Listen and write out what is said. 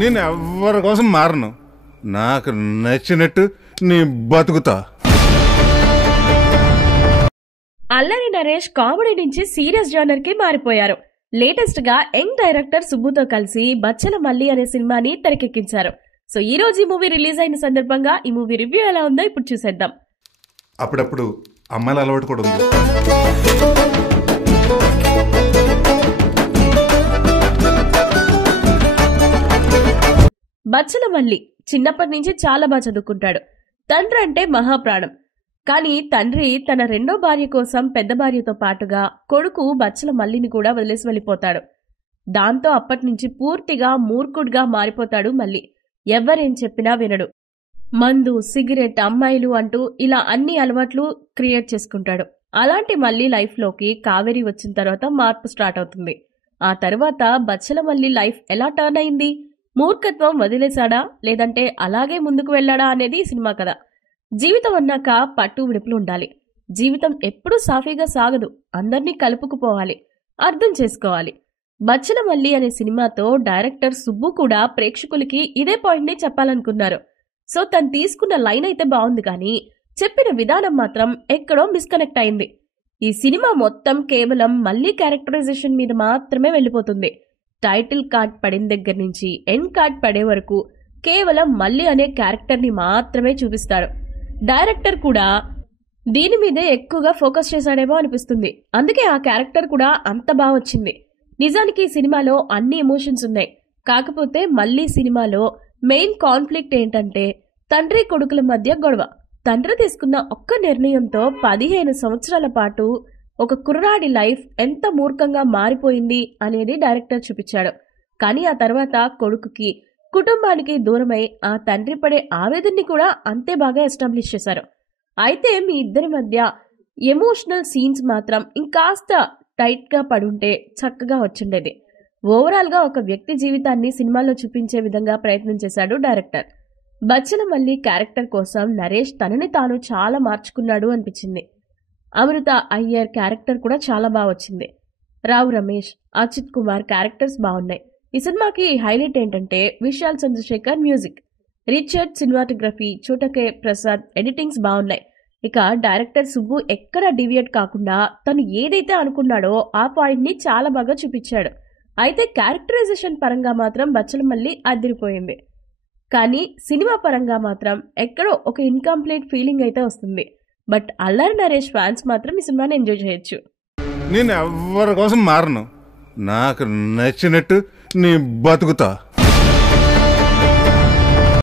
నేను ఎవరి కోసం మారను. నాకు నచ్చినట్టు నీ బతుకుతా. అల్లరి నరేష్ కామెడీ నుంచి సీరియస్ జానర్ కి మారిపోయారు. లేటెస్ట్ గా యంగ్ డైరెక్టర్ సుబ్బుతో కలిసి బచ్చల మల్లి అనే సినిమాని తెరకెక్కించారు. సో ఈ రోజు ఈ మూవీ రిలీజ్ అయిన సందర్భంగా ఈ మూవీ రివ్యూ ఎలా ఉందో ఇప్పుడు చూసేద్దాం. అప్పుడప్పుడు అమ్మాయిల అలవాటు కూడా ఉంది. బచ్చల మల్లి చిన్నప్పటి నుంచి చాలా బాగా చదువుకుంటాడు. తండ్రి అంటే మహాప్రాణం. కానీ తండ్రి తన రెండో భార్య కోసం పెద్ద భార్యతో పాటుగా కొడుకు బచ్చల మల్లిని కూడా వదిలేసి వెళ్ళిపోతాడు. దాంతో అప్పటినుంచి పూర్తిగా మూర్ఖుడిగా మారిపోతాడు మల్లి. ఎవ్వరేం చెప్పినా వినడు. మందు, సిగరెట్, అమ్మాయిలు అంటూ ఇలా అన్ని అలవాట్లు క్రియేట్ చేసుకుంటాడు. అలాంటి మల్లి లైఫ్లోకి కావేరి వచ్చిన తర్వాత మార్పు స్టార్ట్ అవుతుంది. ఆ తర్వాత బచ్చల మల్లి లైఫ్ ఎలా టర్న్ అయింది, మూర్ఖత్వం వదిలేశాడా లేదంటే అలాగే ముందుకు వెళ్లాడా అనేది సినిమా కథ. జీవితం అన్నాక పట్టు విడుపులు ఉండాలి. జీవితం ఎప్పుడూ సాఫీగా సాగదు. అందర్నీ కలుపుకుపోవాలి, అర్థం చేసుకోవాలి. బచ్చల మల్లి అనే సినిమాతో డైరెక్టర్ సుబ్బు కూడా ప్రేక్షకులకి ఇదే పాయింట్ ని చెప్పాలనుకున్నారు. సో తను తీసుకున్న లైన్ అయితే బాగుంది, కానీ చెప్పిన విధానం మాత్రం ఎక్కడో మిస్కనెక్ట్ అయింది. ఈ సినిమా మొత్తం కేవలం మల్లి క్యారెక్టరైజేషన్ మీద మాత్రమే వెళ్ళిపోతుంది. టైటిల్ కార్డ్ పడిన దగ్గర నుంచి ఎండ్ కార్డ్ పడే వరకు కేవలం మల్లి అనే క్యారెక్టర్ ని మాత్రమే చూపిస్తారు. డైరెక్టర్ కూడా దీని మీదే ఎక్కువగా ఫోకస్ చేశాడేమో అనిపిస్తుంది. అందుకే ఆ క్యారెక్టర్ కూడా అంత బాగా వచ్చింది. నిజానికి ఈ సినిమాలో అన్ని ఎమోషన్స్ ఉన్నాయి. కాకపోతే మల్లి సినిమాలో మెయిన్ కాన్ఫ్లిక్ట్ ఏంటంటే తండ్రి కొడుకుల మధ్య గొడవ. తండ్రి తీసుకున్న ఒక్క నిర్ణయంతో 15 సంవత్సరాల పాటు ఒక కుర్రాడి లైఫ్ ఎంత మూర్ఖంగా మారిపోయింది అనేది డైరెక్టర్ చూపించాడు. కానీ ఆ తర్వాత కొడుకుకి, కుటుంబానికి దూరమై ఆ తండ్రి పడే ఆవేదనని కూడా అంతే బాగా ఎస్టాబ్లిష్ చేశారు. అయితే మీ ఇద్దరి మధ్య ఎమోషనల్ సీన్స్ మాత్రం ఇంకాస్త టైట్ గా పడుంటే చక్కగా వచ్చిండేది. ఓవరాల్ గా ఒక వ్యక్తి జీవితాన్ని సినిమాలో చూపించే విధంగా ప్రయత్నం చేశాడు డైరెక్టర్. బచ్చల మల్లి క్యారెక్టర్ కోసం నరేష్ తనని తాను చాలా మార్చుకున్నాడు అనిపించింది. అమృత అయ్యర్ క్యారెక్టర్ కూడా చాలా బాగా వచ్చింది. రావు రమేష్, అచిత్ కుమార్ క్యారెక్టర్స్ బాగున్నాయి. ఈ సినిమాకి హైలైట్ ఏంటంటే Vishal Chandrashekhar music, Richard cinematography, Chota K Prasad editings బాగున్నాయి. ఇక డైరెక్టర్ సుబ్బు ఎక్కడ డివియేట్ కాకుండా తను ఏదైతే అనుకున్నాడో ఆ పాయింట్ ని చాలా బాగా చూపించాడు. అయితే క్యారెక్టరైజేషన్ పరంగా మాత్రం బచ్చల మల్లి అదిరిపోయింది. కానీ సినిమా పరంగా మాత్రం ఎక్కడో ఒక ఇన్కంప్లీట్ ఫీలింగ్ అయితే వస్తుంది. బట్ అల్లరి నరేష్ ఫ్యాన్స్ మాత్రం ఈ సినిమాని ఎంజాయ్ చేయొచ్చు. నేను ఎవరి కోసం మారను. నాకు నచ్చినట్టు నీ బతుకుతా.